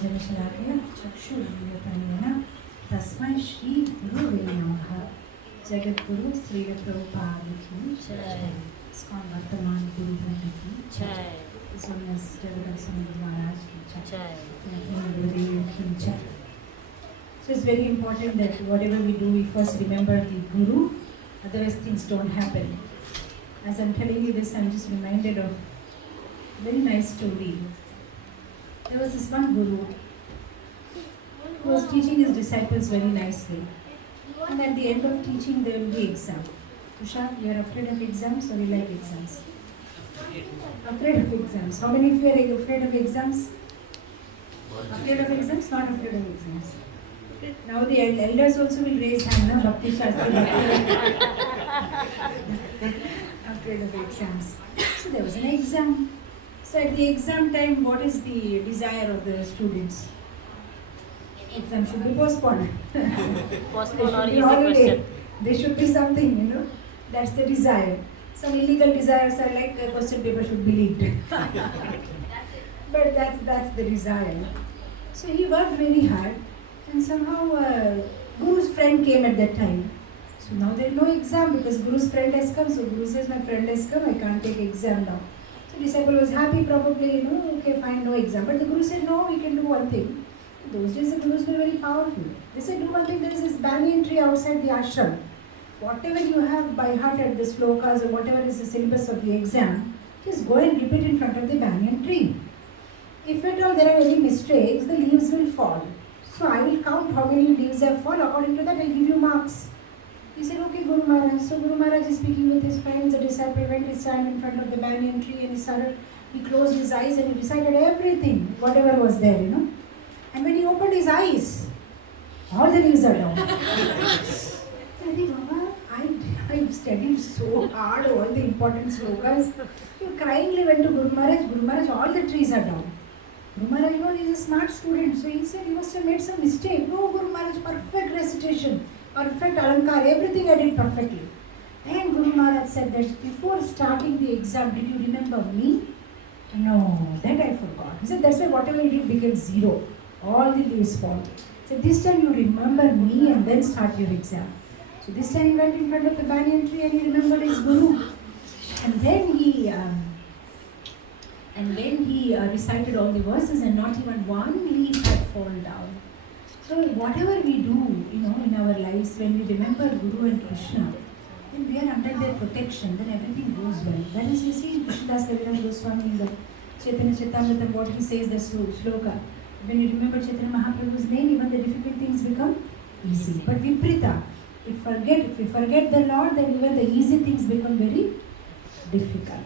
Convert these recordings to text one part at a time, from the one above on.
ज्ञानाञ्जनशलाकया चक्षुरुन्मिलितं तस्मै श्रीगुरुवे नमः। जगद्गुरु श्रीलप्रभुपाद की जय। इस्कॉन वर्तमान गुरु वृंद की जय। His Holiness Nitai Sevini Mataji की जय। गुरुदेव की जय। So it's very important that whatever we do, we first remember the Guru, otherwise things don't happen. As I'm telling you this, I'm just reminded of a very nice story. There was this one Guru who was teaching his disciples very nicely. And at the end of teaching, there will be exam. Tushar, you are afraid of exams or you like exams? Afraid of exams. How many of you are afraid of exams? Afraid of exams? Not afraid of exams. Now the elders also will raise hand, na? Bhakti Shastri. Afraid of exams. So there was an exam. So at the exam time, what is the desire of the students? Exam should be postponed. Postpone or easy question. There should be something, That's the desire. Some illegal desires are like a question paper should be leaked. But that's the desire. So he worked very hard, and somehow Guru's friend came at that time. So now there is no exam because Guru's friend has come. So Guru says, my friend has come, I can't take exam now. So disciple was happy probably, okay fine, no exam. But the Guru said, no, we can do one thing. In those days the Gurus were very powerful. They said, do one thing, there is this banyan tree outside the ashram. Whatever you have by heart at the slokas or whatever is the syllabus of the exam, just go and repeat in front of the banyan tree. If at all there are any mistakes, the leaves will fall. So I will count how many leaves have fallen. According to that, I will give you marks. He said, okay, Guru Maharaj. So Guru Maharaj is speaking with his friends. The disciple went his time in front of the banyan tree and he closed his eyes and he recited everything, whatever was there, And when he opened his eyes, all the leaves are down. I think, Baba, I've studied so hard all the important slokas. You kindly went to Guru Maharaj. Guru Maharaj, all the trees are down. Guru Maharaj, he's a smart student. So he said, you must have made some mistake. No, Guru Maharaj, perfect recitation. Perfect alankar, everything I did perfectly. And Guru Maharaj said that before starting the exam, did you remember me? No, that I forgot. He said, that's why whatever you did became zero. All the leaves fall. So this time you remember me and then start your exam. So this time he went in front of the banyan tree and he remembered his Guru. And then he recited all the verses and not even one leaf had fallen down. So whatever we do, in our lives, when we remember Guru and Krishna, then we are under their protection, then everything goes well. That is, you see, in Krishnadas Kaviraj Goswami in the Chaitanya Charitamrita, what he says, the sloka. When you remember Chaitanya Mahaprabhu's name, even the difficult things become easy. But Viprita, if we forget the Lord, then even the easy things become very difficult.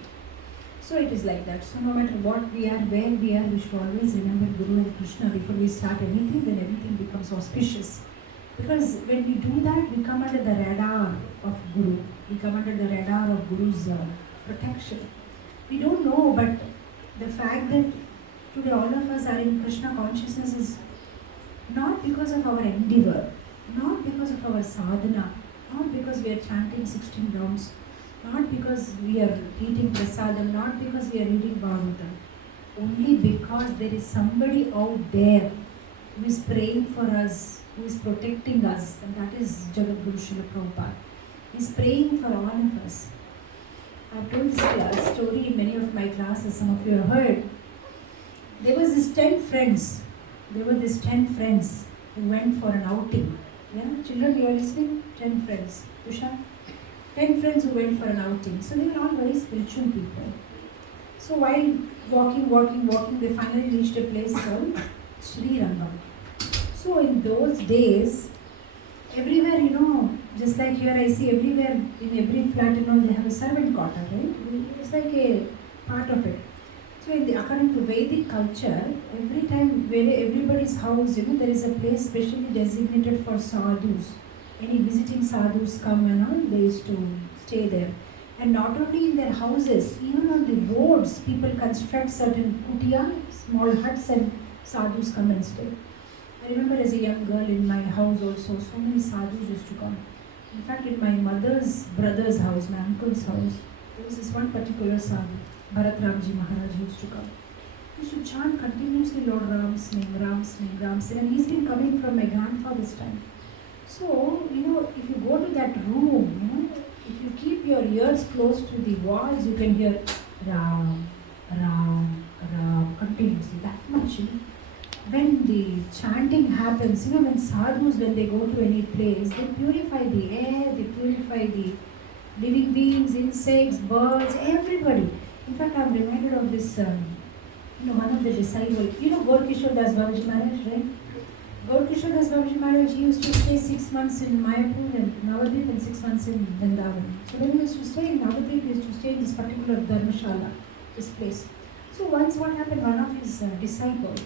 So it is like that. So no matter what we are, where we are, we should always remember Guru and Krishna before we start anything, then everything becomes auspicious. Because when we do that, we come under the radar of Guru. We come under the radar of Guru's protection. We don't know, but the fact that today all of us are in Krishna consciousness is not because of our endeavor, not because of our sadhana, not because we are chanting 16 rounds, not because we are eating prasadam, not because we are reading Bhagavatam, only because there is somebody out there who is praying for us, who is protecting us, and that is Jagadguru Srila Prabhupada. He is praying for all of us. I have told this story in many of my classes, some of you have heard. There was these 10 friends. There were these 10 friends who went for an outing. Yeah, children, you are listening? 10 friends. Tusha? 10 friends who went for an outing. So they were all very spiritual people. So while walking, they finally reached a place called Sri Rangam. So in those days, everywhere, just like here I see everywhere, in every flat, they have a servant quarter, right? It's like a part of it. So according to Vedic culture, every time everybody's house, there is a place specially designated for sadhus. Any visiting sadhus come and all, they used to stay there. And not only in their houses, even on the roads, people construct certain kutia, small huts, and sadhus come and stay. I remember as a young girl in my house also, so many sadhus used to come. In fact, in my mother's brother's house, my uncle's house, there was this one particular sadhu, Bharat Ramji Maharaj used to come. He used to chant continuously Lord Ram's name, Ram's name, Ram's name. And he's been coming from my grandfather's time. So, if you go to that room, if you keep your ears close to the walls, you can hear Ram, Ram, Ram continuously. That much, When the chanting happens, when sadhus, when they go to any place, they purify the air, they purify the living beings, insects, birds, everybody. In fact, I'm reminded of this, one of the disciples, Gaur Das Babaji Maharaj, right? Gaur Das Babaji Maharaj, he used to stay 6 months in Mayapur and Navadvip and 6 months in Vrindavan. So when he used to stay in Navadvip, he used to stay in this particular Dharmashala, this place. So once what happened, one of his disciples,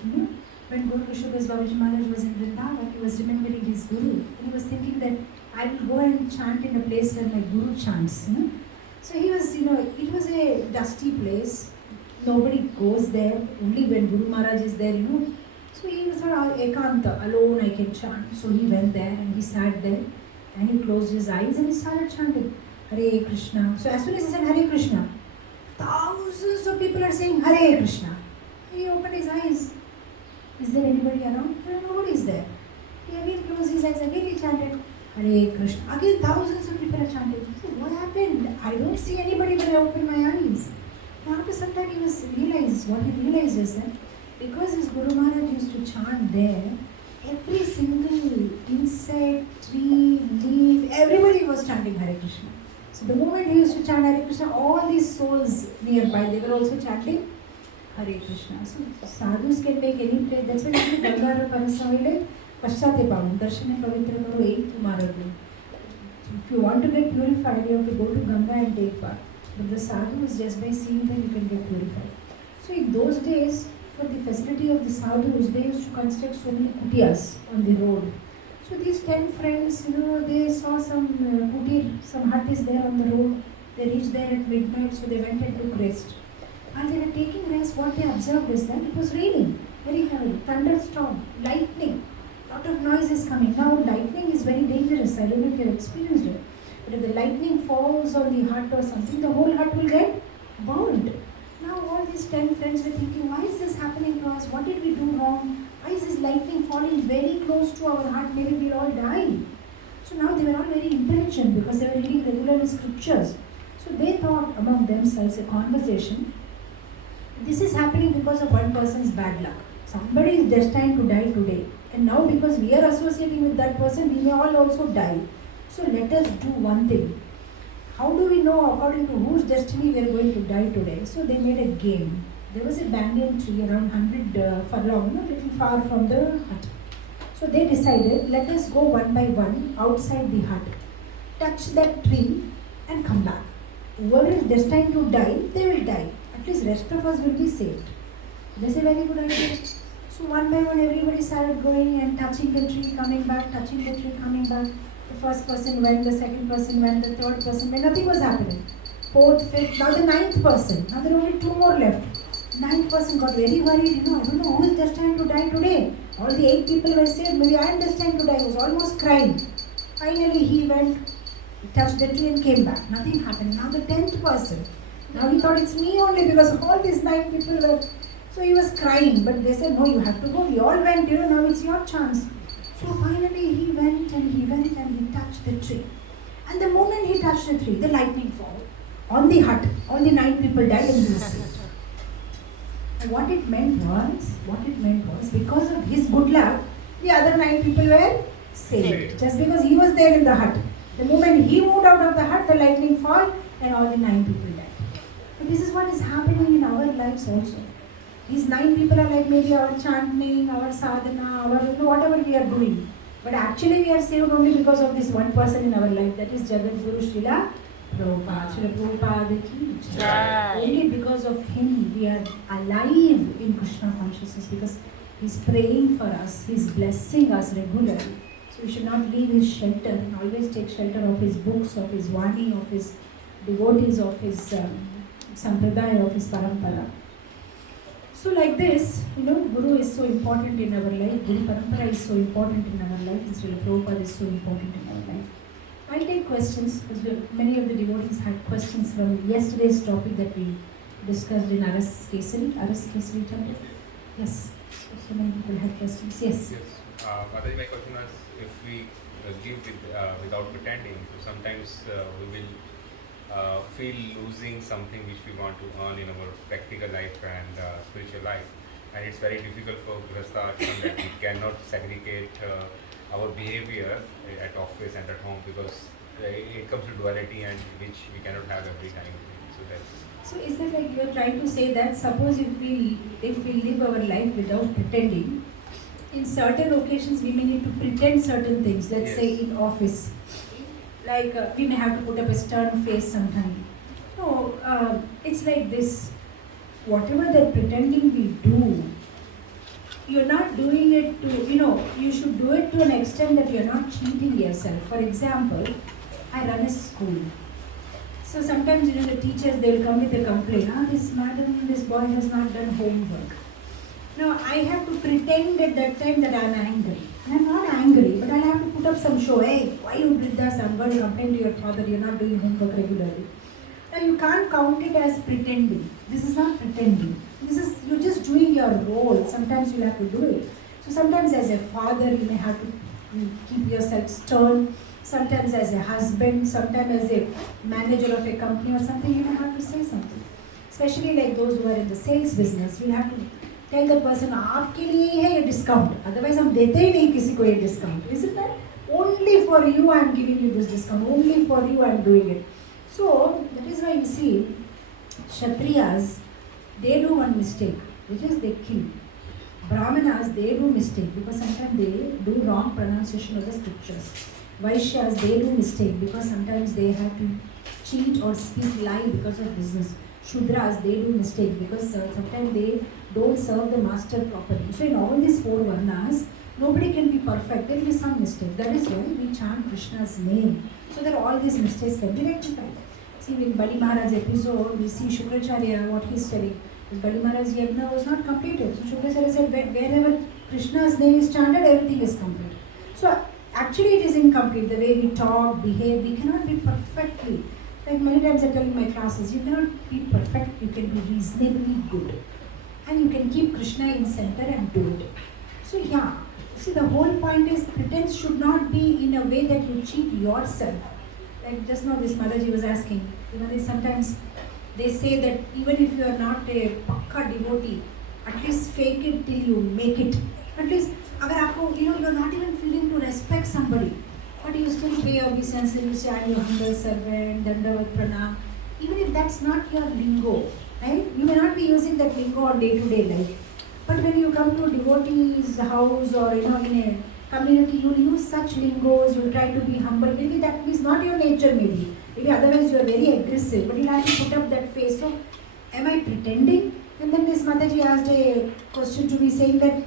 when Gaur Das Babaji Maharaj was in Vrindavan, he was remembering his Guru. And he was thinking that I will go and chant in a place where my Guru chants. So he was, it was a dusty place. Nobody goes there, only when Guru Maharaj is there, So he thought, Ekanta, alone I can chant. So he went there and he sat there and he closed his eyes and he started chanting Hare Krishna. So as soon as he said Hare Krishna, thousands of people are saying Hare Krishna. He opened his eyes. Is there anybody around? No, nobody is there. He again closed his eyes, again he chanted Hare Krishna. Again thousands of people are chanting. So what happened? I don't see anybody when I open my eyes. Now after some time what he realized is that because his Guru Maharaj used to chant there, every single insect, tree, leaf, everybody was chanting Hare Krishna. So the moment he used to chant Hare Krishna, all these souls nearby, they were also chanting Hare Krishna. So sadhus can make any place. That's why Gangara Parasavile Pashchate Pavan, Darshane Pavitra Karo Ek Tumaragu. If you want to get purified, you have to go to Ganga and take bath. But the sadhus, just by seeing them, you can get purified. So in those days, for the facility of the sadhus, they used to construct so many kutiyas on the road. So these 10 friends, they saw some kutir, some hut is there on the road. They reached there at midnight, so they went and took rest. And they were taking rest, what they observed is that it was raining very heavily, thunderstorm, lightning, lot of noise is coming. Now lightning is very dangerous, I don't know if you have experienced it. But if the lightning falls on the hut or something, the whole hut will get burned. Now all these 10 friends were thinking, why is this happening to us? What did we do wrong? Why is this lightning falling very close to our hut? Maybe we'll all die. So now they were all very intelligent because they were reading regularly scriptures. So they thought among themselves a conversation. This is happening because of one person's bad luck. Somebody is destined to die today. And now because we are associating with that person, we may all also die. So let us do one thing. How do we know according to whose destiny we are going to die today? So they made a game. There was a banyan tree around 100 furlong, a little far from the hut. So they decided, let us go one by one outside the hut, touch that tree and come back. Whoever is destined to die, they will die. At least rest of us will be saved. That's a very good idea. So one by one everybody started going and touching the tree, coming back, touching the tree, coming back. The first person went, the second person went, the third person went, nothing was happening. Fourth, fifth, now the ninth person. Now there are only 2 more left. Ninth person got very worried, I don't know who is destined to die today. All the 8 people were saved, maybe I am destined to die. He was almost crying. Finally he went, touched the tree and came back. Nothing happened. Now the 10th person. Now he thought it's me only because all these 9 people were. So he was crying, but they said, no, you have to go. We all went, now it's your chance. So finally he went and he touched the tree. And the moment he touched the tree, the lightning fell on the hut. All the 9 people died and he was saved. And what it meant was, because of his good luck, the other 9 people were saved. Just because he was there in the hut. The moment he moved out of the hut, the lightning fell and all the 9 people died. But this is what is happening in our lives also. These 9 people are like maybe our chanting, our sadhana, our whatever we are doing. But actually we are saved only because of this one person in our life. That is Jagat Guru Srila Prabhupada. Srila Prabhupada ki jai. Only because of him we are alive in Krishna consciousness, because he's praying for us, he's blessing us regularly. So we should not leave his shelter and always take shelter of his books, of his Vani, of his devotees, of his Sampradaya, of his Parampara. So like this, Guru is so important in our life, Guru Parampara is so important in our life, and Srila Prabhupada is so important in our life. I'll take questions, because many of the devotees had questions from yesterday's topic that we discussed in Aras Kesari. Aras Kesari chapter. Yes. So many people have questions. Yes. Yes. Mataji, my question was if we give without pretending, so sometimes we will feel losing something which we want to earn in our practical life and spiritual life. And it's very difficult for Grihastha ashram that we cannot segregate our behavior at office and at home because it comes to duality and which we cannot have every time. So that's. So is it like you are trying to say that suppose if we live our life without pretending, in certain occasions we may need to pretend certain things. Let's say in office, like we may have to put up a stern face sometime. No, it's like this. Whatever that pretending we do, you're not doing it to, you should do it to an extent that you're not cheating yourself. For example, I run a school. So sometimes, the teachers, they will come with a complaint. This madam, this boy has not done homework. Now, I have to pretend at that time that I'm angry. I'm not angry, but I'll have to put up some show. Hey, why you did this? I'm going to complain to your father, you're not doing homework regularly. Now, you can't count it as pretending. This is not pretending. You're just doing your role. Sometimes you'll have to do it. So sometimes as a father, you may have to keep yourself stern. Sometimes as a husband, sometimes as a manager of a company or something, you may have to say something. Especially like those who are in the sales business, you have to tell the person, आपके लिए ही है ये discount. Otherwise, हम देते ही नहीं किसी को ये discount. Isn't that? Only for you I am giving you this discount. Only for you I am doing it. So that is why you see, Kshatriyas, they do one mistake, which is they kill. Brahmanas, they do mistake because sometimes they do wrong pronunciation of the scriptures. Vaishyas, they do mistake because sometimes they have to cheat or speak lie because of business. Shudras, they do mistake because sometimes they don't serve the master properly. So in all these four varnas, nobody can be perfect. There will be some mistake. That is why we chant Krishna's name, so that all these mistakes can be rectified. See, in Bali Maharaj episode, we see Shukracharya, what he is telling. Bali Maharaj Yagna was not completed. So Shukracharya said that wherever Krishna's name is chanted, everything is complete. So actually it is incomplete. The way we talk, behave, we cannot be perfectly. Like many times I tell in my classes, you cannot be perfect, you can be reasonably good. And you can keep Krishna in center and do it. So yeah, see the whole point is pretense should not be in a way that you cheat yourself. Like just now this Mataji was asking, sometimes they say that even if you are not a pakka devotee, at least fake it till you make it. At least, agar aapko, you're not even feeling to respect somebody, but you still pay obeisance, you say, I'm your humble servant, dandavat pranam. Even if that's not your lingo, right? You may not be using that lingo on day-to-day life. But when you come to a devotee's house or, in a community, you'll use such lingos, you'll try to be humble. Maybe that is not your nature, maybe. Maybe otherwise you are very aggressive, but you'll have to put up that face. So, am I pretending? And then this Mataji asked a question to me saying that,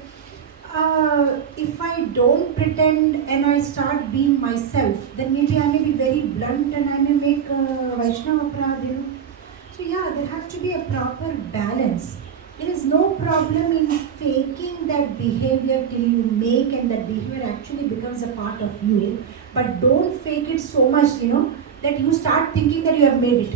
if I don't pretend and I start being myself, then maybe I may be very blunt and I may make Vaishnava Aparadh. So yeah, there has to be a proper balance. There is no problem in faking that behavior till you make and that behavior actually becomes a part of you. But don't fake it so much, that you start thinking that you have made it.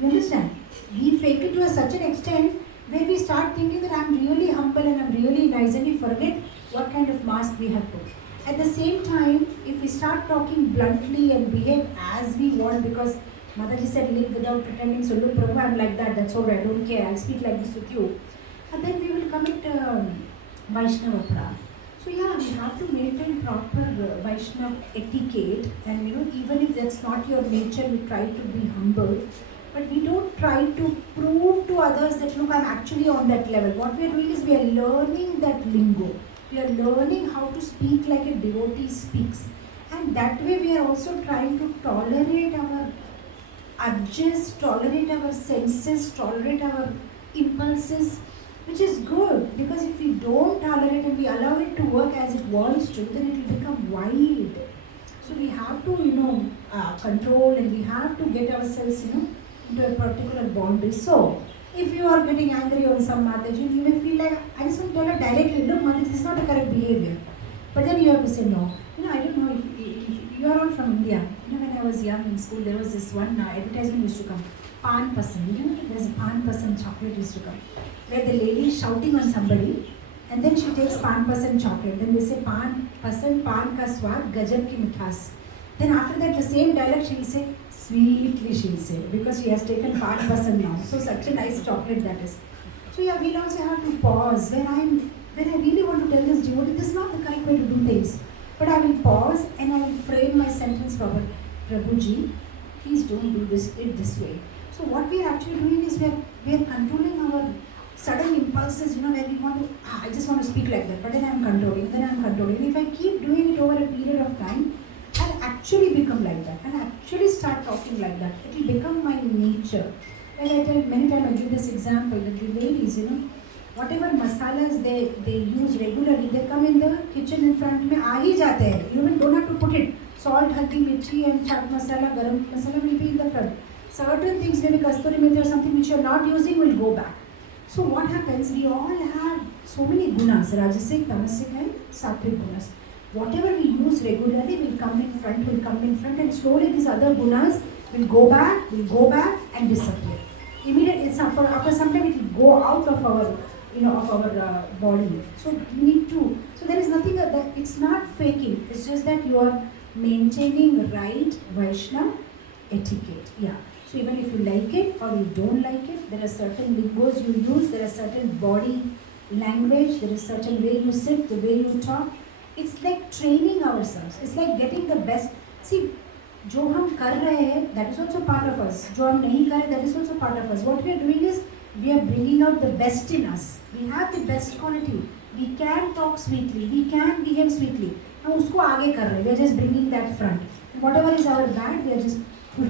You understand? We fake it to such an extent where we start thinking that I'm really humble and I'm really nice, and we forget what kind of mask we have put. At the same time, if we start talking bluntly and behave as we want, because Mataji said live without pretending, so look Prabhu, I'm like that, that's all, I don't care, I'll speak like this with you. And then we will commit Vaishnava Aparadh. So yeah, we have to maintain proper Vaishnava etiquette, and even if that's not your nature, we try to be humble. But we don't try to prove to others that, look, I'm actually on that level. What we are doing is we are learning that lingo. We are learning how to speak like a devotee speaks. And that way we are also trying to tolerate our urges, tolerate our senses, tolerate our impulses, which is good. Because if we don't tolerate and we allow it to work as it wants to, then it will become wild. So we have to, control, and we have to get ourselves, into a particular boundary. So, if you are getting angry on some Mataji, you may feel like, I just want to tell her directly, look Mataji, this is not the correct behavior. But then you have to say no. I don't know if you are all from India. When I was young in school, there was this one advertisement used to come. Pan Pasand. You know, there's a Pan Pasand chocolate used to come. Where the lady is shouting on somebody and then she takes Pan Pasand chocolate. Then they say Pan Pasand, Pan ka swad, Gajab ki mithas. Then after that the same dialect she will say, sweetly she will say, because she has taken Pan Pasand now. So such a nice chocolate that is. So yeah, we'll also have to pause when I really want to tell this devotee, this is not the correct way to do things. But I will pause and I will frame my sentence properly. Prabhuji, please don't do this way. So what we are actually doing is we are controlling our sudden impulses, where we want to, I just want to speak like that, but then I'm controlling. If I keep doing it over a period of time, I'll actually become like that. I'll actually start talking like that. It will become my nature. Like I tell many times, I give this example that the ladies, whatever masalas they use regularly, they come in the kitchen in front में आ ही जाते हैं. You don't have to put it. Salt, haldi, mirchi and chaat masala, garam masala will be in the front. Certain things, maybe kasturi methi or something which you are not using will go back. So what happens, we all have so many gunas, rajasic, tamasic and sattvic gunas. Whatever we use regularly will come in front, and slowly these other gunas will go back and disappear. Immediately, after some time it will go out of our body. So we need to, so there is nothing that, it's not faking, it's just that you are maintaining right Vaishnava etiquette. Yeah. So even if you like it or you don't like it, there are certain lingos you use, there are certain body language, there is certain way you sit, the way you talk. It's like training ourselves. It's like getting the best. See, जो हम कर रहे हैं, that is also part of us. जो हम नहीं कर रहे, that is also part of us. What we are doing is, we are bringing out the best in us. We have the best quality. We can talk sweetly. We can behave sweetly. हम उसको आगे कर रहे हैं. We are just bringing that front. Whatever is our bad, we are just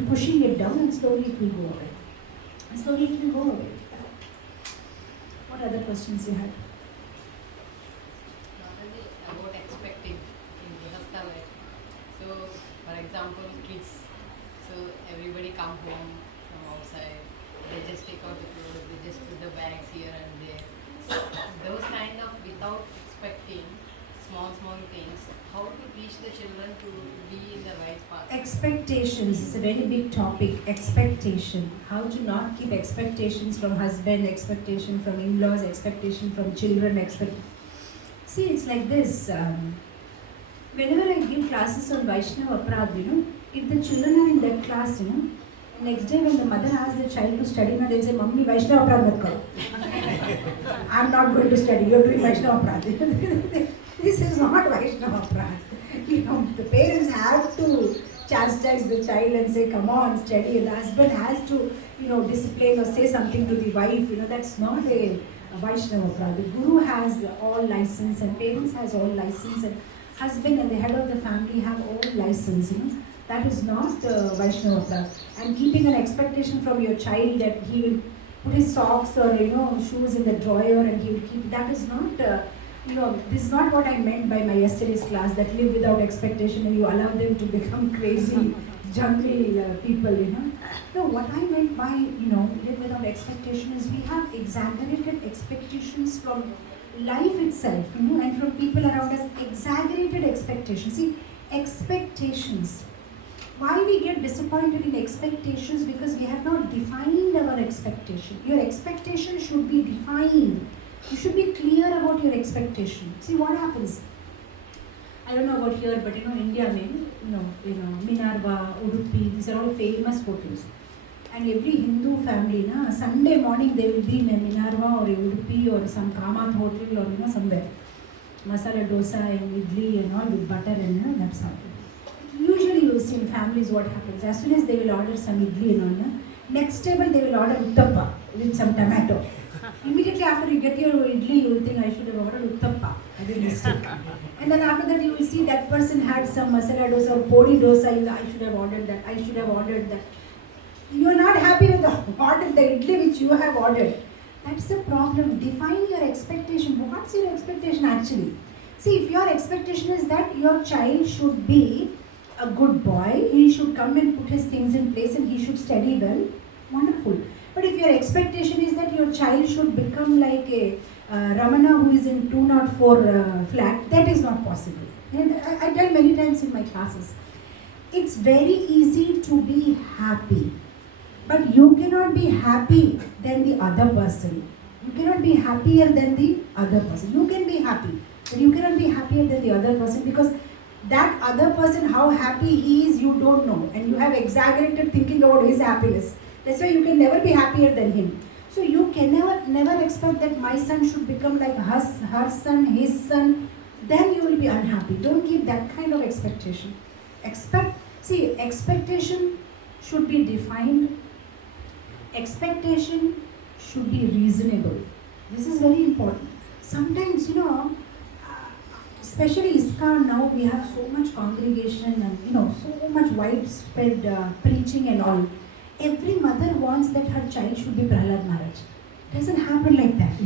pushing it down, and slowly it will go away. What other questions you had? About expecting in Grihastha life. So, for example, kids. So everybody come home from outside. They just take out the clothes. They just put the bags here and there. So those kind of without expecting small things. How to teach the children to be in the right path? Expectations is a very big topic. Expectation. How to not keep expectations from husband, expectation from in-laws, expectation from children, See, it's like this. Whenever I give classes on Vaishnava Aparadh, if the children are in that class, next day when the mother asks the child to study, they'll say, Mummy, Vaishnava Aparadh mat karo. I'm not going to study, you're doing Vaishnava Aparadh. This is not Vaishnava Aparadh. The parents have to chastise the child and say, come on, study. And the husband has to, discipline or say something to the wife. That's not a Vaishnava Aparadh. The Guru has all license and parents has all license and husband and the head of the family have all license. That is not Vaishnava Aparadh. And keeping an expectation from your child that he will put his socks or shoes in the drawer and he will keep, that is not this is not what I meant by my yesterday's class, that live without expectation and you allow them to become crazy jungly people, No, what I meant by, live without expectation is we have exaggerated expectations from life itself, and from people around us, exaggerated expectations. See, expectations. Why we get disappointed in expectations? Because we have not defined our expectation. Your expectation should be defined. You should be clear about your expectation. See what happens. I don't know about here, but India, Minerva, Udupi, these are all famous hotels. And every Hindu family, Sunday morning they will be in a Minerva or a Udupi or some Kamath hotel or somewhere. Masala dosa and idli and all with butter and that's how. Usually you will see in families what happens. As soon as they will order some idli and all, next table they will order uttappa with some tomato. Immediately after you get your idli, you will think, I should have ordered uttappa. I did mistake. And then after that you will see that person had some masala dosa or podi dosa. I should have ordered that. You are not happy with the idli which you have ordered. That's the problem. Define your expectation. What's your expectation actually? See, if your expectation is that your child should be a good boy, he should come and put his things in place and he should study well, wonderful. But if your expectation is that your child should become like a Ramana who is in 204 flat, that is not possible. And I tell many times in my classes, it's very easy to be happy. But you cannot be happy than the other person. You cannot be happier than the other person. You can be happy, but you cannot be happier than the other person, because that other person, how happy he is, you don't know. And you have exaggerated thinking about his happiness. That's why you can never be happier than him. So you can never expect that my son should become like her son, his son. Then you will be unhappy. Don't keep that kind of expectation. Expectation should be defined. Expectation should be reasonable. This is very important. Sometimes, especially ISKCON now, we have so much congregation and so much widespread preaching and all. Every mother wants that her child should be Prahlad Maharaj. It doesn't happen like that,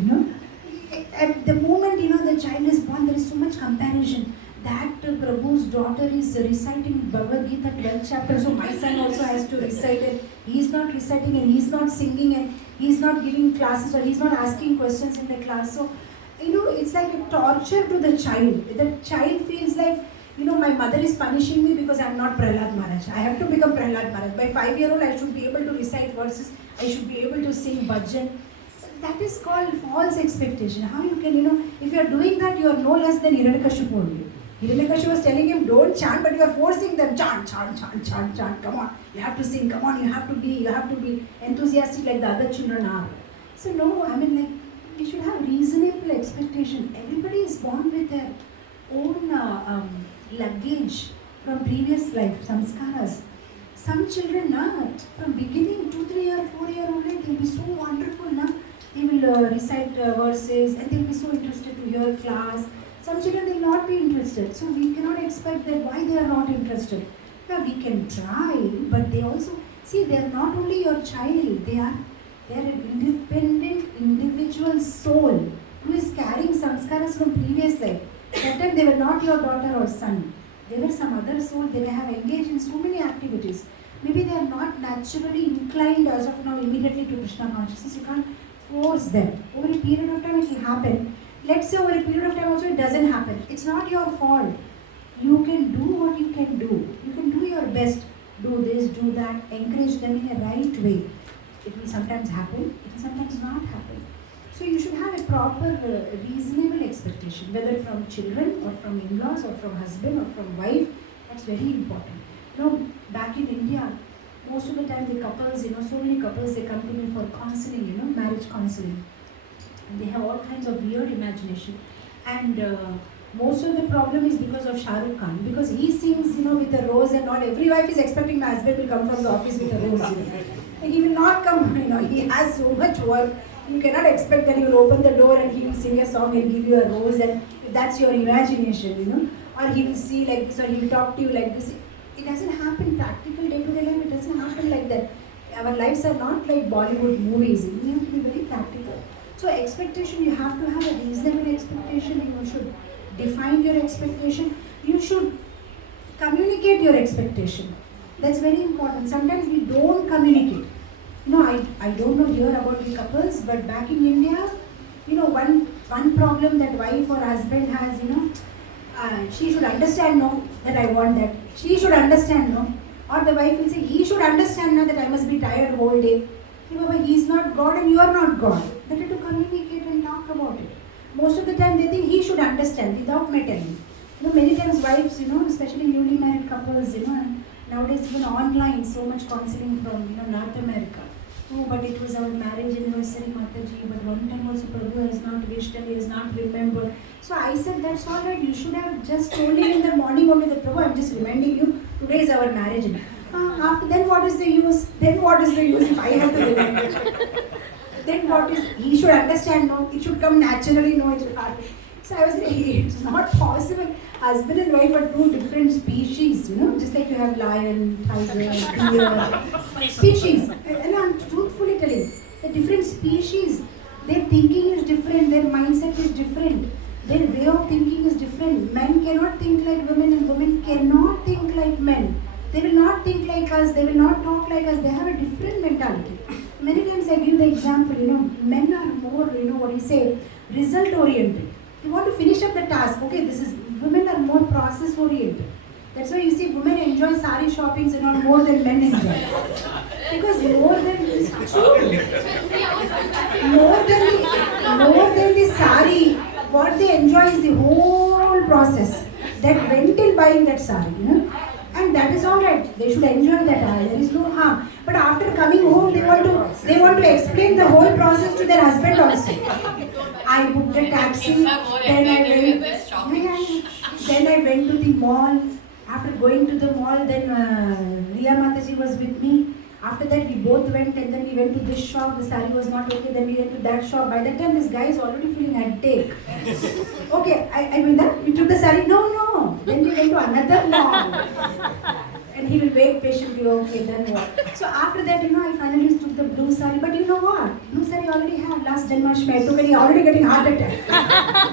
At the moment, the child is born, there is so much comparison. That Prabhu's daughter is reciting Bhagavad Gita 12th chapter, so my son also has to recite it. He is not reciting and he is not singing and he is not giving classes or he is not asking questions in the class. So, it's like a torture to the child. The child feels like, my mother is punishing me because I am not Prahlad Maharaj. I have to become Prahlad Maharaj. By 5-year-old, I should be able to recite verses. I should be able to sing bhajan. That is called false expectation. How you can, if you are doing that, you are no less than Hiranyakashipu only. Hiranyakashipu was telling him, don't chant, but you are forcing them, chant, come on, you have to sing, come on, you have to be enthusiastic like the other children are. So no, we should have reasonable expectation. Everybody is born with their own luggage from previous life, samskaras. Some children, from beginning, 2, 3 or 4-year-old, they will be so wonderful, they will recite verses and they will be so interested to hear class. Some children will not be interested, so we cannot expect that why they are not interested. Yeah, we can try, but they also, they are not only your child, they are an independent individual soul who is carrying samskaras from previous life. That time they were not your daughter or son. They were some other soul, they may have engaged in so many activities. Maybe they are not naturally inclined as of now immediately to Krishna consciousness. You can't force them. Over a period of time it will happen. Let's say over a period of time also it doesn't happen. It's not your fault. You can do what you can do. You can do your best. Do this, do that. Encourage them in a right way. It will sometimes happen. It will sometimes not happen. So you should have a proper, reasonable expectation, whether from children or from in-laws or from husband or from wife. That's very important. Back in India, most of the time the couples, so many couples, they come to me for counseling, marriage counseling. And they have all kinds of weird imagination. And most of the problem is because of Shah Rukh Khan, because he sings, with a rose and not every wife is expecting my husband will come from the office with a rose. And he will not come, he has so much work. You cannot expect that you will open the door and he will sing a song and give you a rose, and if that's your imagination, or he will see like this or he will talk to you like this. It doesn't happen practical day-to-day life, it doesn't happen like that. Our lives are not like Bollywood movies, we have to be very practical. So expectation, you have to have a reasonable expectation, you should define your expectation, you should communicate your expectation. That's very important. Sometimes we don't communicate. I don't know here about the couples, but back in India, one problem that wife or husband has, she should understand that I want that. She should understand or the wife will say, he should understand that I must be tired whole day. He is not God and you are not God. Better to communicate and talk about it. Most of the time they think he should understand without me telling. Many times wives, especially newly married couples, and nowadays even online, so much counseling from North America. Oh, but it was our marriage anniversary, Mataji, but one time also Prabhu has not wished and he has not remembered. So I said, that's all right, you should have just told him in the morning only that, Prabhu, I'm just reminding you, today is our marriage. After then what is the use? Then what is the use if I have to remember? Then what is, he should understand, it should come naturally, it should happen. So I was saying, it's not possible. Husband and wife are two different species, just like you have lion, tiger, deer, species. And I'm truthfully telling, the different species, their thinking is different, their mindset is different, their way of thinking is different. Men cannot think like women and women cannot think like men. They will not think like us, they will not talk like us, they have a different mentality. Many times I give the example, men are more, result oriented. You want to finish up the task, women are more process oriented. That's why you see women enjoy sari shoppings and all more than men enjoy. Because more than the sari, what they enjoy is the whole process that went till buying that sari, you know. And that is all right. They should enjoy that. There is no harm. But after coming home, they want to explain the whole process to their husband also. I booked a taxi. Then I went to the mall. After going to the mall, then Nitai Mataji was with me. After that, we both went, and then we went to this shop. The sari was not okay. Then we went to that shop. By that time, this guy is already feeling headache. Okay, I mean that we took the sari. No. Then we went to another mall, and he will wait patiently. Okay, then what? So after that, you know, I finally took the blue sari. But you know what? Blue sari already had last Janmashtami. I took it. He already getting heart attack.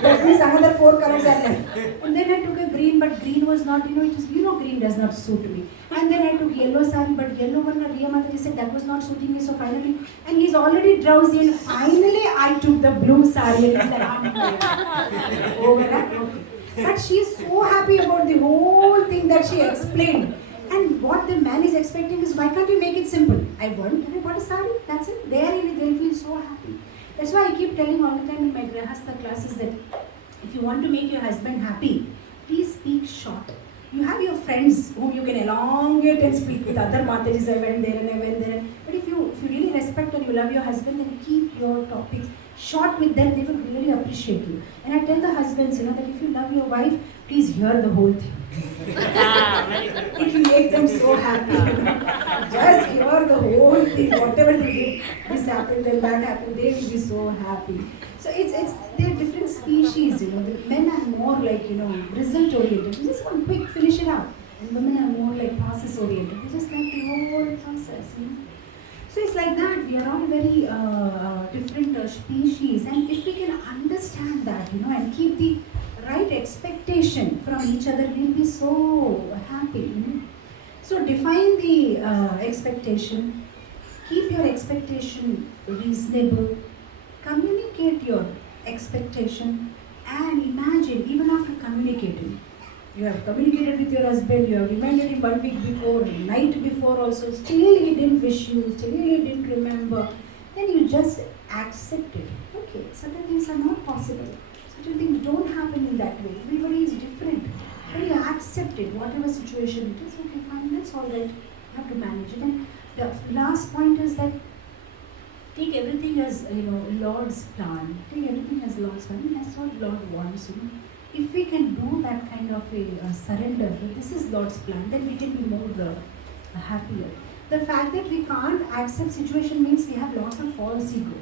That means another 4 colors are left. And then I took a green, but green was not. You know, it was, you know, green does not suit me. And then I took yellow sari, but yellow one, Nitai Mataji said that was not suiting me. So finally, and he's already drowsy. And finally, I took the blue sari. And he's like, over that. Okay. But she is so happy about the whole thing that she explained. And what the man is expecting is, why can't you make it simple? I bought a sari, that's it. They'll feel so happy. That's why I keep telling all the time in my Grahastha classes that if you want to make your husband happy, please speak short. You have your friends whom you can elongate and speak with other Matajis. I went there. But if you really respect and you love your husband, then keep your topics short with them. They will really appreciate you. And I tell the husbands, you know, that if you love your wife, please hear the whole thing. It will make them so happy. Just hear the whole thing, whatever they did, this happened and that happened, they will be so happy. So they're different species, you know. The men are more like, you know, result oriented. You just want quick, finish it up. And women are more like process oriented. They just like the whole process, you know. So it's like that. We are all very different species, and if we can understand that, you know, and keep the right expectation from each other, we'll be so happy. You know? So define the expectation. Keep your expectation reasonable. Communicate your expectation, and imagine even after communicating. You have communicated with your husband, you have reminded him 1 week before, night before also, still he didn't wish you, still he didn't remember. Then you just accept it. Okay, certain things are not possible. Certain things don't happen in that way. Everybody is different. But you accept it, whatever situation it is, okay, fine, that's all right. You have to manage it. And the last point is that take everything as, you know, Lord's plan. Take everything as Lord's plan. That's what Lord wants, you know. If we can do that kind of a surrender, this is Lord's plan, then we can be more happier. The fact that we can't accept situation means we have lots of false ego.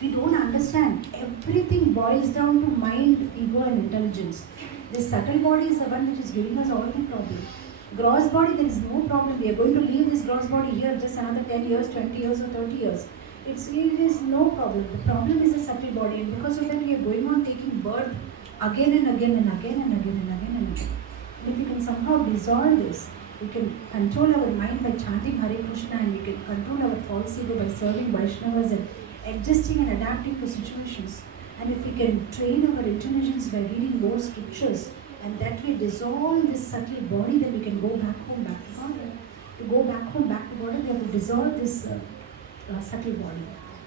We don't understand. Everything boils down to mind, ego and intelligence. This subtle body is the one which is giving us all the problem. Gross body, there is no problem. We are going to leave this gross body here just another 10 years, 20 years or 30 years. It is no problem. The problem is the subtle body, and because of that we are going on taking birth again and again and again and again and again and again. And if we can somehow dissolve this, we can control our mind by chanting Hare Krishna, and we can control our false ego by serving Vaishnavas and adjusting and adapting to situations. And if we can train our intelligence by reading more scriptures, and that way dissolve this subtle body, then we can go back home, back to God. To go back home, back to God, we have to dissolve this subtle body.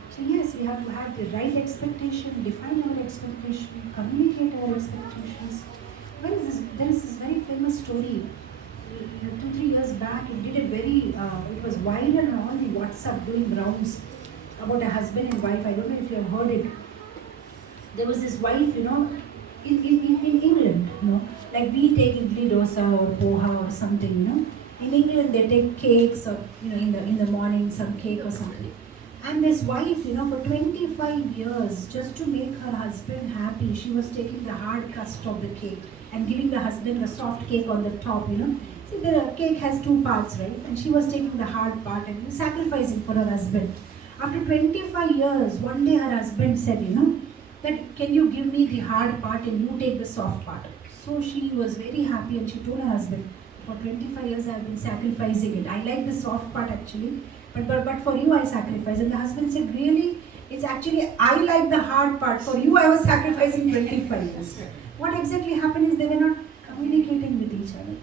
So yes, we have to have the right expectation, define our expectation, communicate our expectations. There is this very famous story. 2-3 years back, it did a very, it was viral on all the WhatsApp doing rounds about a husband and wife. I don't know if you have heard it. There was this wife, you know, in England, you know, like we take idli dosa or poha or something, you know. In England, they take cakes or, you know, in the morning, some cake or something. And this wife, you know, for 25 years, just to make her husband happy, she was taking the hard crust of the cake and giving the husband the soft cake on the top, you know. See, the cake has 2 parts, right? And she was taking the hard part and sacrificing for her husband. After 25 years, one day her husband said, you know, that can you give me the hard part and you take the soft part. So she was very happy and she told her husband, for 25 years I have been sacrificing it. I like the soft part actually, but for you I sacrifice. And the husband said, really? It's actually, I like the hard part. For you I was sacrificing 25 years. What exactly happened is they were not communicating with each other.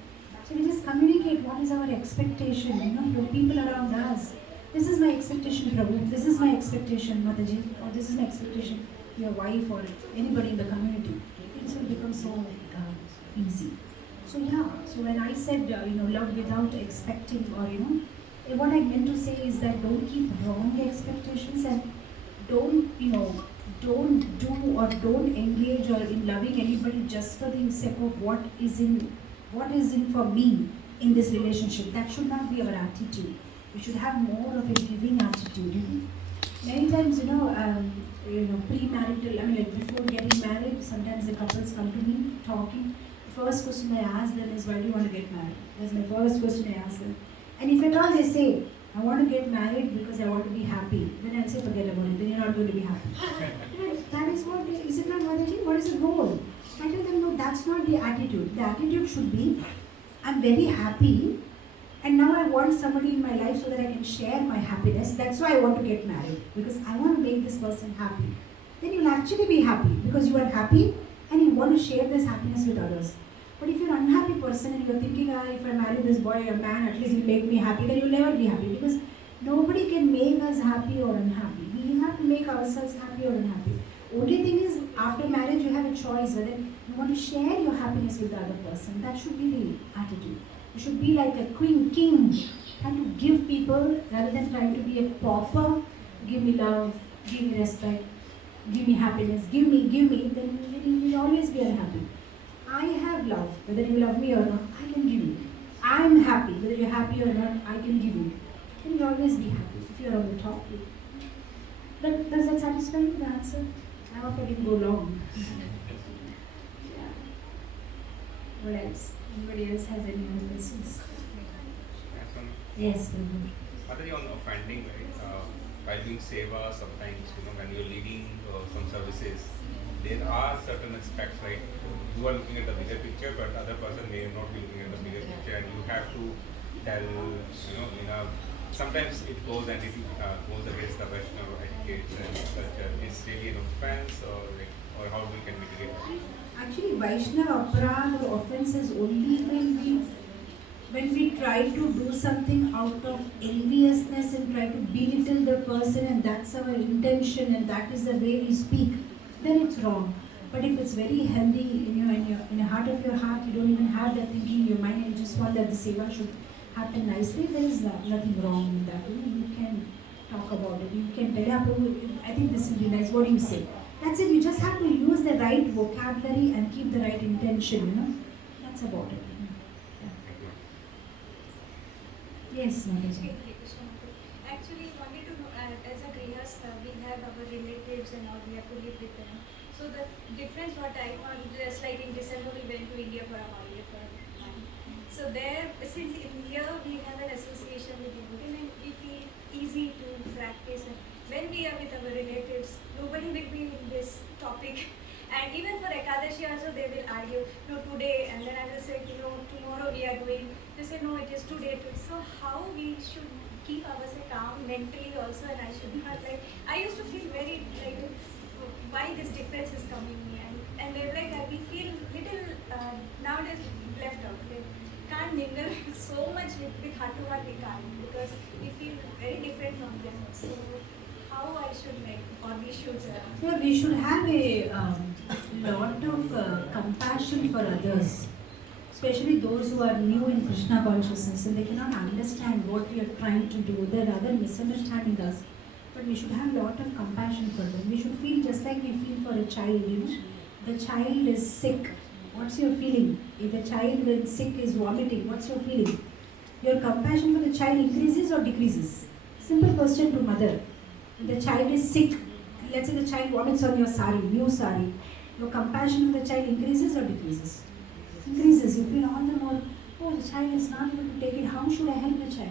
So we just communicate what is our expectation, from people around us. This is my expectation, Prabhu. This is my expectation, Mataji. Or this is my expectation, your wife or anybody in the community. Things will become so easy. So yeah, so when I said, love without expecting, or what I meant to say is that don't keep wrong expectations, and don't do or don't engage or in loving anybody just for the sake of what is in for me in this relationship. That should not be our attitude. We should have more of a giving attitude. Many times, premarital, like before getting married, sometimes the couples come to me talking. The first question I ask them is, why do you want to get married? That's my first question I ask them. And if at all they say, I want to get married because I want to be happy, then I'll say, forget about it, then you're not going to be happy. That is what, is it not, Mataji? What is the goal? I tell them, no, that's not the attitude. The attitude should be, I'm very happy, and now I want somebody in my life so that I can share my happiness. That's why I want to get married, because I want to make this person happy. Then you'll actually be happy because you are happy and you want to share this happiness with others. But if you're an unhappy person and you're thinking, if I marry this boy or man, at least he'll make me happy, then you'll never be happy, because nobody can make us happy or unhappy. We have to make ourselves happy or unhappy. Only thing is, after marriage, you have a choice whether you want to share your happiness with the other person. That should be the attitude. You should be like a king, trying to give people rather than trying to be a pauper. Give me love, give me respect, give me happiness, give me, then you will always be unhappy. I have love, whether you love me or not, I can give you. I am happy, whether you're happy or not, I can give you. Then you'll always be happy if you're on the top. Does that satisfy you, the answer? I hope I didn't go long. Yeah. What else? Anybody else has any other questions? Yes, Prabhu. Mataji, on offending, right? While doing seva, sometimes when you're leading some services, there are certain aspects, right? You are looking at the bigger picture, but other person may not be looking at the bigger picture, and you have to tell, sometimes it goes and it goes against the Vaishnava etiquette and culture. Is really an offense, or how we can mitigate it? Actually, Vaishnava aparad or offense is only when we try to do something out of enviousness and try to belittle the person, and that's our intention and that is the way we speak, then it's wrong. But if it's very healthy in the heart of your heart, you don't even have that thinking in your mind, and you just want that the seva should happen nicely, there is nothing wrong in that. You can talk about it. You can tell, I think this will be nice. What do you say? That's it. You just have to use the right vocabulary and keep the right intention. That's about it. Yes, Mataji. Actually, wanted to know, as a grihastha, we have our relatives and all, we have to live with them. So the difference what I found, just like in December we went to India for a holiday for a month. So there, since in here we have an association with devotees and we feel easy to practice. And when we are with our relatives, nobody will be in this topic. And even for Ekadashi also they will argue, no today, and then I will say, tomorrow we are doing. They say, no, it is today too. So how we should keep ourselves calm mentally also, and I should not I used to feel very why this difference is coming, and they're we feel little nowadays left out. Can't mingle so much with heart to heart, we can't, because we feel very different from them. So how I should or we should we should have a lot of compassion for others, especially those who are new in Krishna consciousness and they cannot understand what we are trying to do. There are other misunderstanding us, but we should have a lot of compassion for them. We should feel just like we feel for a child. The child is sick. What's your feeling? If the child when sick is vomiting, what's your feeling? Your compassion for the child increases or decreases? Simple question to mother. If the child is sick, let's say the child vomits on your sari, new sari, your compassion for the child increases or decreases? Increases. You feel all the more, oh, the child is not able to take it, how should I help the child?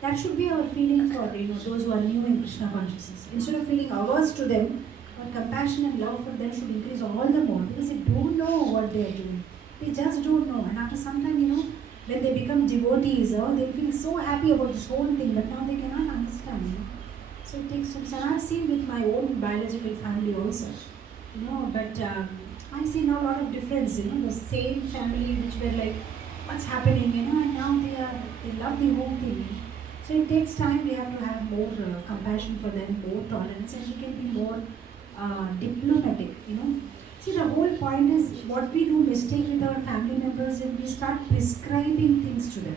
That should be our feeling for those who are new in Krishna consciousness. Instead of feeling averse to them, our compassion and love for them should increase all the more, because they don't know what they are doing. They just don't know. And after some time, when they become devotees, they feel so happy about this whole thing, but now they cannot understand. So it takes some time. I've seen with my own biological family also, but I see now a lot of difference. The same family which were what's happening, and now they love the whole thing. So it takes time. We have to have more compassion for them, more tolerance, and we can be more diplomatic. See, the whole point is what we do mistake with our family members is we start prescribing things to them.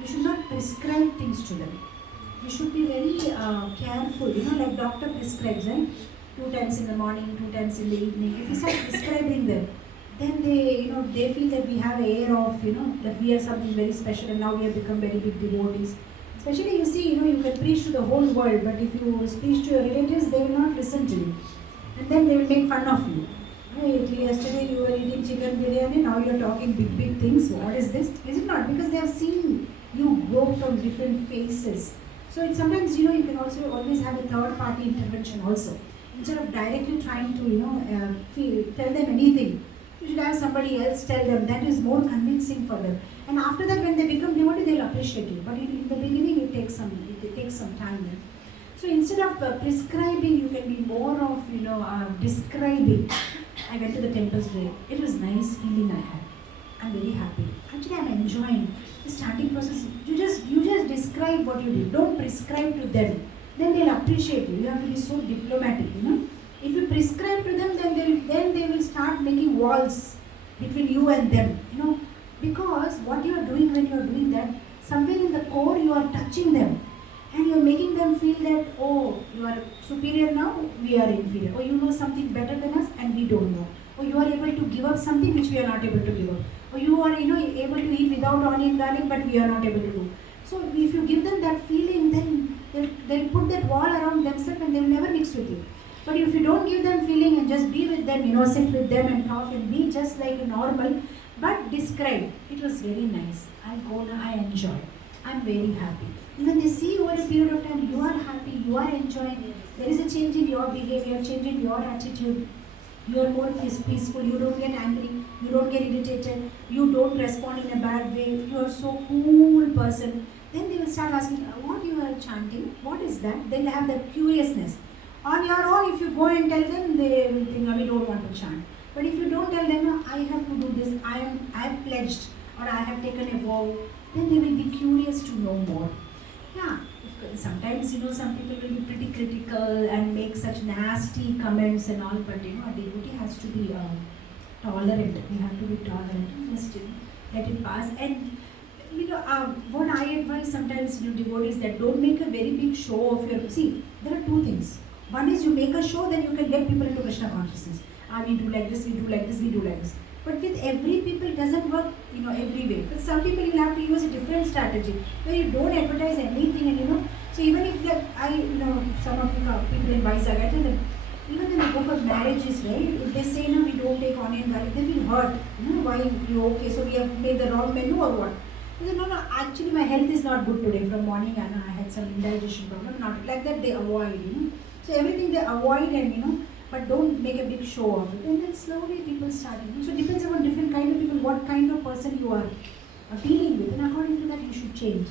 We should not prescribe things to them. We should be very careful, like doctor prescribes, right? 2 times in the morning, 2 times in the evening. If we start prescribing them, then they feel that we have air of, that we are something very special and now we have become very big devotees. Especially you see, you can preach to the whole world, but if you preach to your relatives, they will not listen to you. And then they will make fun of you. Right, yesterday you were eating chicken biryani, now you are talking big things. What is this? Is it not? Because they have seen you grow from different phases. So sometimes, you can also always have a third party intervention also. Instead of directly trying to, tell them anything, you should have somebody else tell them. That is more convincing for them. And after that, when they become devotee, they'll appreciate you. But in the beginning, it takes some time. So instead of prescribing, you can be more of, describing. I went to the temple today. It was nice feeling I had. I'm very happy. Actually, I'm enjoying the starting process. You just describe what you did. Don't prescribe to them. Then they'll appreciate you. You have to be so diplomatic. If you prescribe to them, then they will start making walls between you and them. Because what you are doing when you are doing that, somewhere in the core you are touching them. And you are making them feel that, oh, you are superior now, we are inferior. Or you know something better than us and we don't know. Or you are able to give up something which we are not able to give up. Or you are able to eat without onion garlic but we are not able to do. So if you give them that feeling, then they'll put that wall around themselves and they will never mix with you. But if you don't give them feeling and just be with them, sit with them and talk and be just like a normal, but describe. It was very nice. I enjoy. I'm very happy. When they see over a period of time, you are happy, you are enjoying, there is a change in your behavior, change in your attitude, you are more peaceful, you don't get angry, you don't get irritated, you don't respond in a bad way, you are so cool person. Then they will start asking, what you are chanting, what is that? Then they have that curiousness. On your own, if you go and tell them, they will think, we don't want to chant. But if you don't tell them, I have to do this, I am pledged, or I have taken a vow, then they will be curious to know more. Yeah, sometimes some people will be pretty critical and make such nasty comments and all, but a devotee has to be tolerant. We have to be tolerant. Just let it pass. And what I advise sometimes devotees that don't make a very big show of your. See, there are two things. One is you make a show, then you can get people into Krishna consciousness. We do like this, we do like this, we do like this. But with every people, it doesn't work, every way. With some people, you have to use a different strategy where you don't advertise anything, and so even if some of the people in Vizag, I tell them, even when they go for marriages, right? If they say, we don't take onion garlic, they feel hurt. Why you okay? So we have made the wrong menu or what? They say, no, actually my health is not good today. From morning, I had some indigestion problem. Not like that, they avoid, So everything they avoid and, but don't make a big show of it. And then slowly people start. So it depends on different kind of people, what kind of person you are dealing with. And according to that, you should change.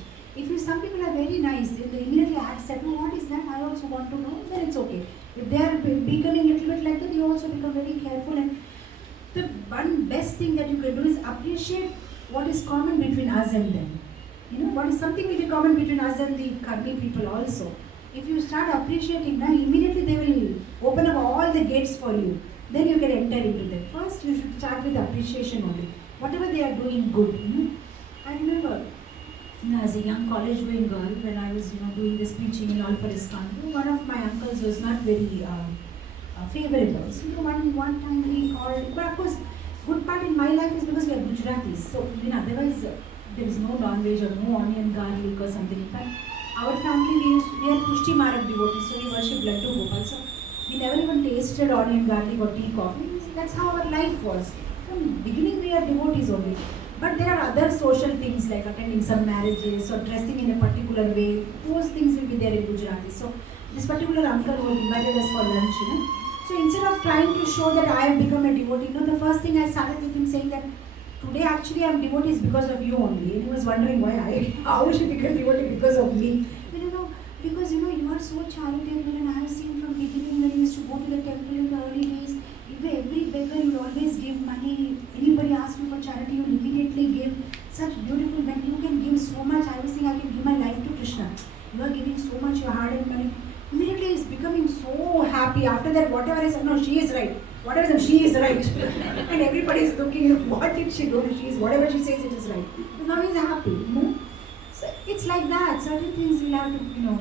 Some people are very nice, they immediately accept, what is that? I also want to know, then it's okay. If they are becoming a little bit like that, you also become very careful. And the one best thing that you can do is appreciate what is common between us and them. What is something will be common between us and the Karmi people also. If you start appreciating, immediately they will open up all the gates for you. Then you can enter into them. First, you should start with appreciation only. Whatever they are doing good. I remember, as a young college-going girl, when I was doing this preaching and all for ISKCON, one of my uncles was not very favorable. So one time he called, but of course, good part in my life is because we are Gujaratis. So otherwise there is no non-veg or no onion garlic or something. In fact, our family, we are Pushti Marak devotees, so we worship Laddu Gopal. So we never even tasted onion garlic or tea coffee. That's how our life was. From the beginning we are devotees only. But there are other social things like attending some marriages or dressing in a particular way. Those things will be there in Gujarati. So this particular uncle who invited us for lunch, So instead of trying to show that I have become a devotee, the first thing I started with him saying that today actually I am devotee is because of you only. And he was wondering how she became devotee because of me. Because you are so charitable, and I have seen from beginning when you used to go to the temple in the early days, every beggar you always give money. Anybody asks you for charity, you immediately give. Such so much, you're hard earning money. Immediately he's becoming so happy. After that, whatever I said, no, she is right. Whatever I said, she is right. And everybody is looking, what did she do? Whatever she says, it is right. But now he's happy, you know. So it's like that. Certain things we'll have to,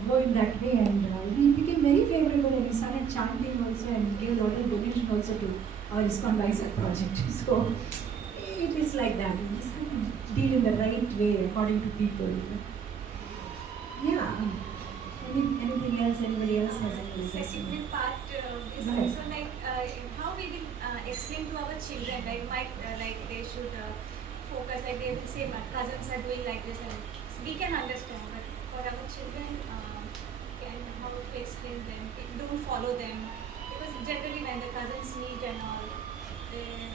go in that way. And we became very favorable, and we started chanting also and gave a lot of donation also to our ISKCON Vizag project. So it is like that. We just have to deal in the right way according to people. Yeah. Anything else? Anybody else has any suggestion? Second part is Right. also like how we will explain to our children, like they should focus, like they will say my cousins are doing like this, and we can understand, but for our children, can how to explain them, don't follow them, because generally when the cousins meet and all, they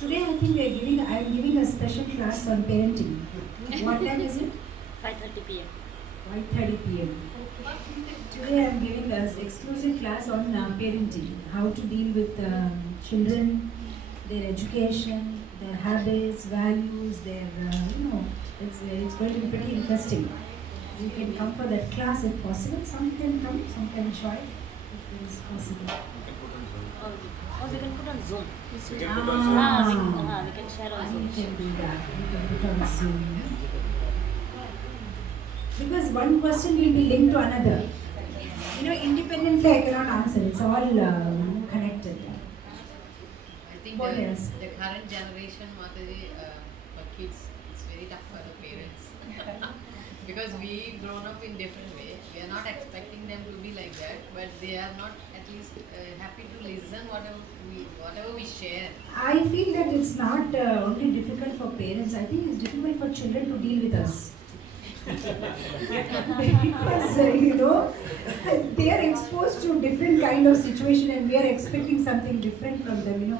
Today I think I am giving a special class on parenting. What time is it? 5:30 p.m. 5:30 p.m. Today I am giving us exclusive class on parenting, how to deal with children, their education, their habits, values, their it's going to be pretty interesting. You can come for that class if possible. Some can come, some can join if it is possible. Oh, we can put on Zoom. We can put on Zoom. We can share on We Zoom. can do that. We can put on Zoom. Because one question will be linked to another. Independently I cannot answer. It's all connected. I think What else? the current generation, Mataji, for kids, it's very tough for the parents. Because we grown up in different way. We are not expecting them to be like that, but they are not at least happy to listen whatever we share. I feel that it's not only difficult for parents. I think it's difficult for children to deal with us. Because they are exposed to different kind of situation, and we are expecting something different from them.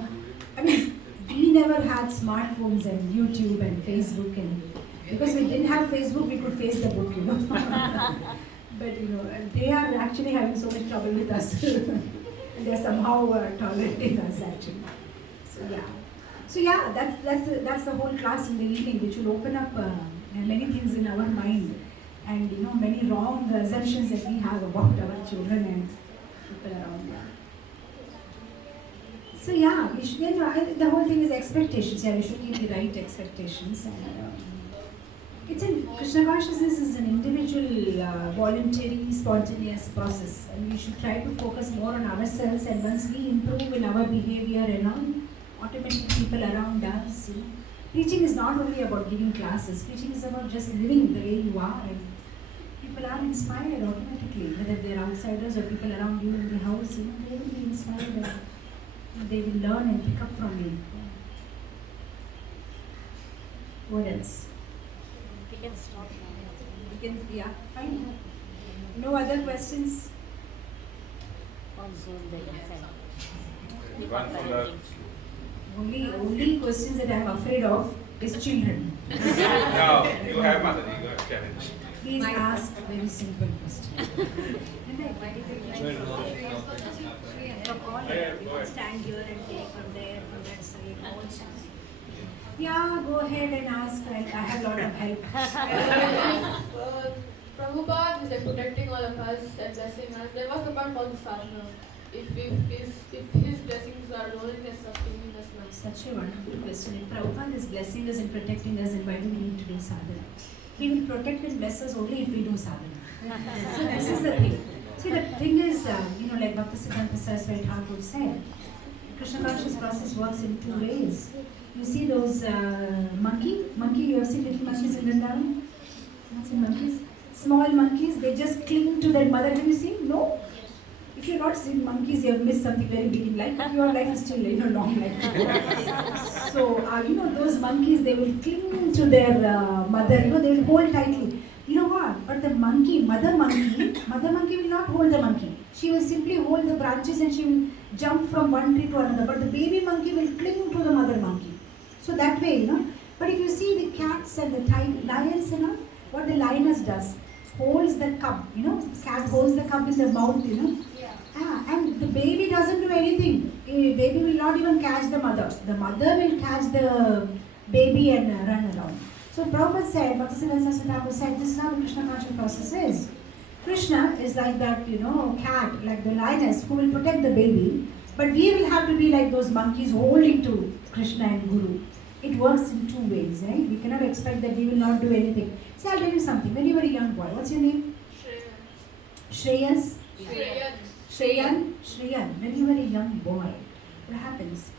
I mean, we never had smartphones and YouTube and Facebook, and because we didn't have Facebook, we could face the book. But they are actually having so much trouble with us. And they are somehow tolerating us actually. So yeah, that's the whole class in the evening, which will open up many things in our mind, and many wrong assumptions that we have about our children and people around them. So yeah, we should, the whole thing is expectations. Yeah, we should give the right expectations. And Krishna consciousness is an individual, voluntary, spontaneous process, and we should try to focus more on ourselves. And once we improve in our behavior and all, automatically people around us. Preaching is not only about giving classes. Preaching is about just living the way you are, and people are inspired automatically, whether they're outsiders or people around you in the house. They will be inspired, and they will learn and pick up from you. What else? We can stop now. Fine. No other questions? On Zoom they can send. One from the Only questions that I'm afraid of is children. No, you have Mataji, you have challenge. Please ask very simple questions. From all stand here and take from there, from that side, all stand. Yeah, go ahead and ask. I have a lot of help. Prabhupada is like protecting all of us and blessing us. There was the part called the sadhana. If his blessings are rolling us, sustaining us now. Such a wonderful question. If Prabhupada is blessing us and protecting us, then why do we need to do sadhana? He will protect and bless us only if we do sadhana. So this is the thing. See, the thing is, like Bhaktisiddhanta Saraswati Thakur said, Krishna conscious process works in two ways. You see those monkey, you have seen little monkeys in Vrindavan? What's in monkeys? Small monkeys, they just cling to their mother. Have you seen? No? If you've not seen monkeys, you have missed something very big in life, but your life is still, long life. So, those monkeys, they will cling to their mother, they will hold tightly. You know what? But the mother monkey will not hold the monkey. She will simply hold the branches and she will jump from one tree to another. But the baby monkey will cling to the mother monkey. So that way, But if you see the cats and the lions, what the lioness does, holds the cub, cat holds the cub in the mouth, and the baby doesn't do anything. The baby will not even catch the mother. The mother will catch the baby and run around. So Prabhupada said, Bhaktisiddhanta Saraswati Thakur said, this is how the Krishna conscious process is. Krishna is like that, cat, like the lioness who will protect the baby, but we will have to be like those monkeys holding to Krishna and Guru. It works in two ways, right? We cannot expect that we will not do anything. See, I'll tell you something. When you were a young boy, what's your name? Shreyas? Shreyan. Shreyan. When you were a young boy, what happens?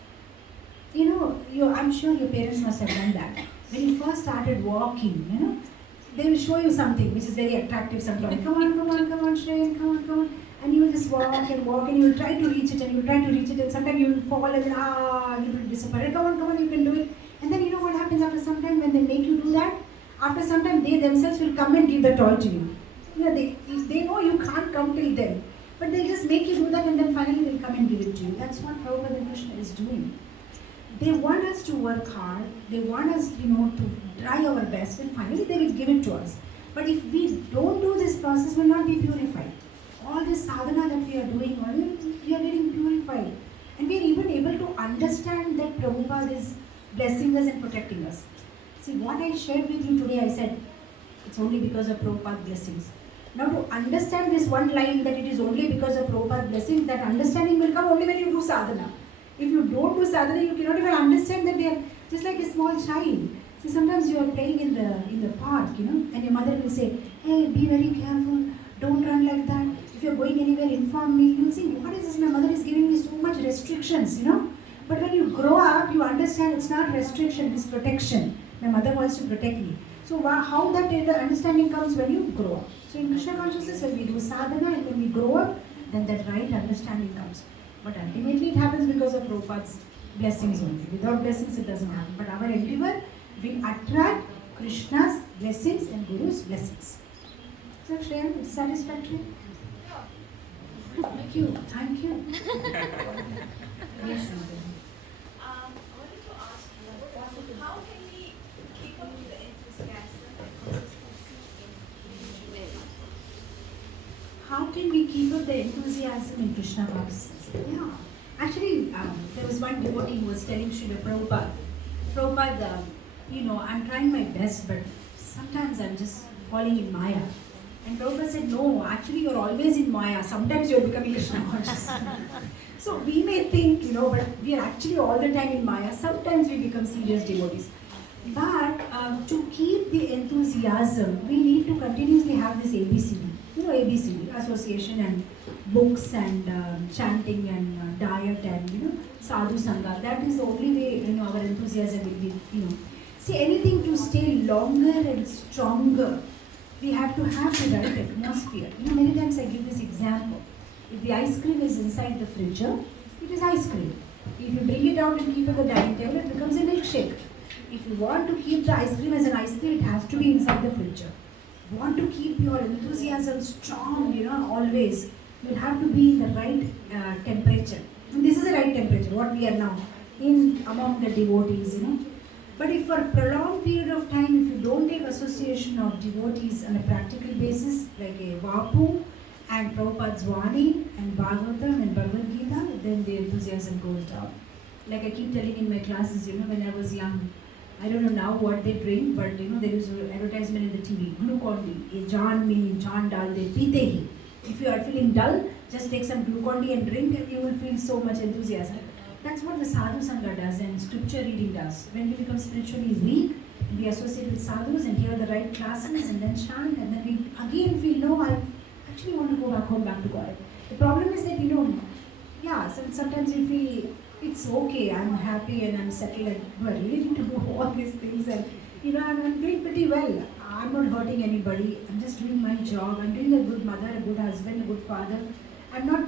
I'm sure your parents must have done that. When you first started walking, they will show you something which is very attractive sometimes. Come on, Shreyan, come on. And you will just walk and you will try to reach it and sometimes you will fall and then you will disappear. Come on, you can do it. And then you know what happens after some time when they make you do that? After some time they themselves will come and give the toy to you. They know you can't come till then. But they'll just make you do that and then finally they'll come and give it to you. That's what Prabhupada and Krishna is doing. They want us to work hard, they want us, to try our best and finally they will give it to us. But if we don't do this process, we will not be purified. All this sadhana that we are doing, we are getting purified. And we are even able to understand that Prabhupada is blessing us and protecting us. See, what I shared with you today, I said, it's only because of Prabhupada's blessings. Now to understand this one line that it is only because of Prabhupada's blessings, that understanding will come only when you do sadhana. If you don't do sadhana, you cannot even understand that they are just like a small child. See, sometimes you are playing in the park, and your mother will say, hey, be very careful, don't run like that. If you are going anywhere, inform me. You will see, what is this? My mother is giving me so much restrictions, But when you grow up, you understand it's not restriction, it's protection. My mother wants to protect me. So how that understanding comes when you grow up. So in Krishna consciousness, when we do sadhana and when we grow up, then that right understanding comes. But ultimately it happens because of Prabhupada's blessings only. Without blessings it doesn't happen. But our endeavor will attract Krishna's blessings and Guru's blessings. So Shreya, it's satisfactory? Thank you. Yes, Sandhya. I wanted to ask you, how can we keep up with the enthusiasm and consistency in How can we keep up the enthusiasm in Krishna consciousness? Yeah. Actually, there was one devotee who was telling Srila Prabhupada, I'm trying my best, but sometimes I'm just falling in Maya. And Prabhupada said, no, actually you're always in Maya. Sometimes you're becoming Krishna conscious. So we may think, but we are actually all the time in Maya. Sometimes we become serious devotees. But to keep the enthusiasm, we need to continuously have this ABCD. ABCD, association and books and chanting and diet and, sadhu sangha. That is the only way, our enthusiasm will be, See, anything to stay longer and stronger, we have to have the right atmosphere. Many times I give this example. If the ice cream is inside the fridge, it is ice cream. If you bring it out and keep it on the dining table, it becomes a milkshake. If you want to keep the ice cream as an ice cream, it has to be inside the fridge. If you want to keep your enthusiasm strong, always, you have to be in the right temperature. And this is the right temperature, what we are now, among the devotees, But if for a prolonged period of time, if you don't take association of devotees on a practical basis, like a Vapu and Prabhupada's Vani and Bhagavatam and Bhagavad Gita, then the enthusiasm goes down. Like I keep telling in my classes, when I was young, I don't know now what they drink, but there is an advertisement in the TV, Glucon-D, Jaan mein, Jaan dal de, peete hi. If you are feeling dull, just take some Glucon-D and drink and you will feel so much enthusiasm. That's what the sadhu sangha does and scripture reading does. When we become spiritually weak, we associate with sadhus and hear the right classes and then chant and then we again feel, no, I actually want to go back to God. The problem is that, sometimes we feel, it's okay, I'm happy and I'm settled and do I really need to do all these things and I'm doing pretty well. I'm not hurting anybody, I'm just doing my job, I'm doing a good mother, a good husband, a good father. I'm not,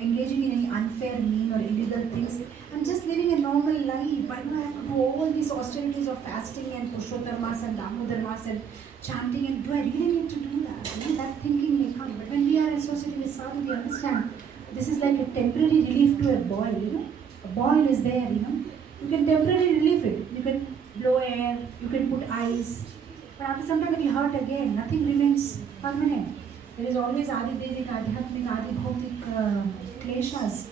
engaging in any unfair, mean or illegal things. I'm just living a normal life. Why do I have to do all these austerities of fasting and Purushottam and Damodar and chanting and do I really need to do that? That thinking may come. But when we are associated with sadhu, we understand this is like a temporary relief to a boil, A boil is there, You can temporarily relieve it. You can blow air, you can put ice. But after some time it will hurt again. Nothing remains permanent. There is always adi-devic, adi-bhautik, adi-bhautik kleshas.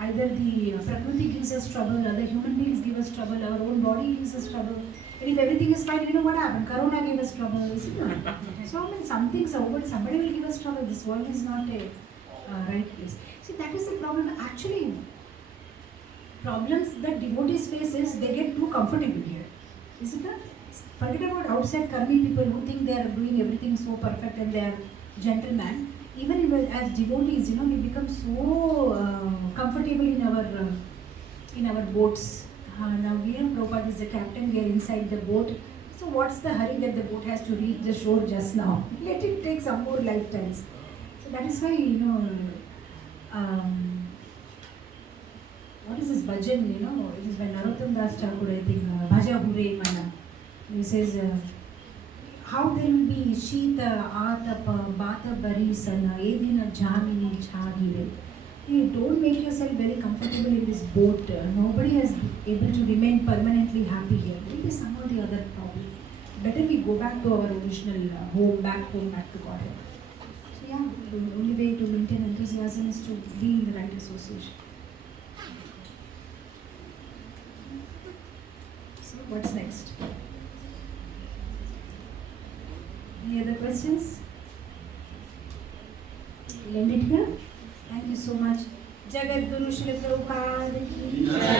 Either the Prakriti gives us trouble, other human beings give us trouble, our own body gives us trouble. And if everything is fine, you know what happened? Corona gave us trouble, isn't it? So I mean, some things are over, somebody will give us trouble. This world is not a right place. See, that is the problem. Actually, problems that devotees face is they get too comfortable here. Isn't it? Forget about outside karmi people who think they are doing everything so perfect and they are gentlemen. Even as devotees, we become so comfortable in our boats. Now Prabhupada is the captain, we are inside the boat. So what's the hurry that the boat has to reach the shore just now? Let it take some more lifetimes. So that is why, what is this bhajan, it is by Narottam Das Thakur, I think, Bhaja Hure Mana. He says, how there will be Shita, Atapa, Bata Barisana, Edina Jamini Chagire. Don't make yourself very comfortable in this boat. Nobody is able to remain permanently happy here. There is some or the other problem. Better we go back to our original home, back to Godhead. So yeah, the only way to maintain enthusiasm is to be in the right association. So what's next? Any other questions? We'll end it here. Thank you so much. Jagat Guru Srila Prabhupada ki jai.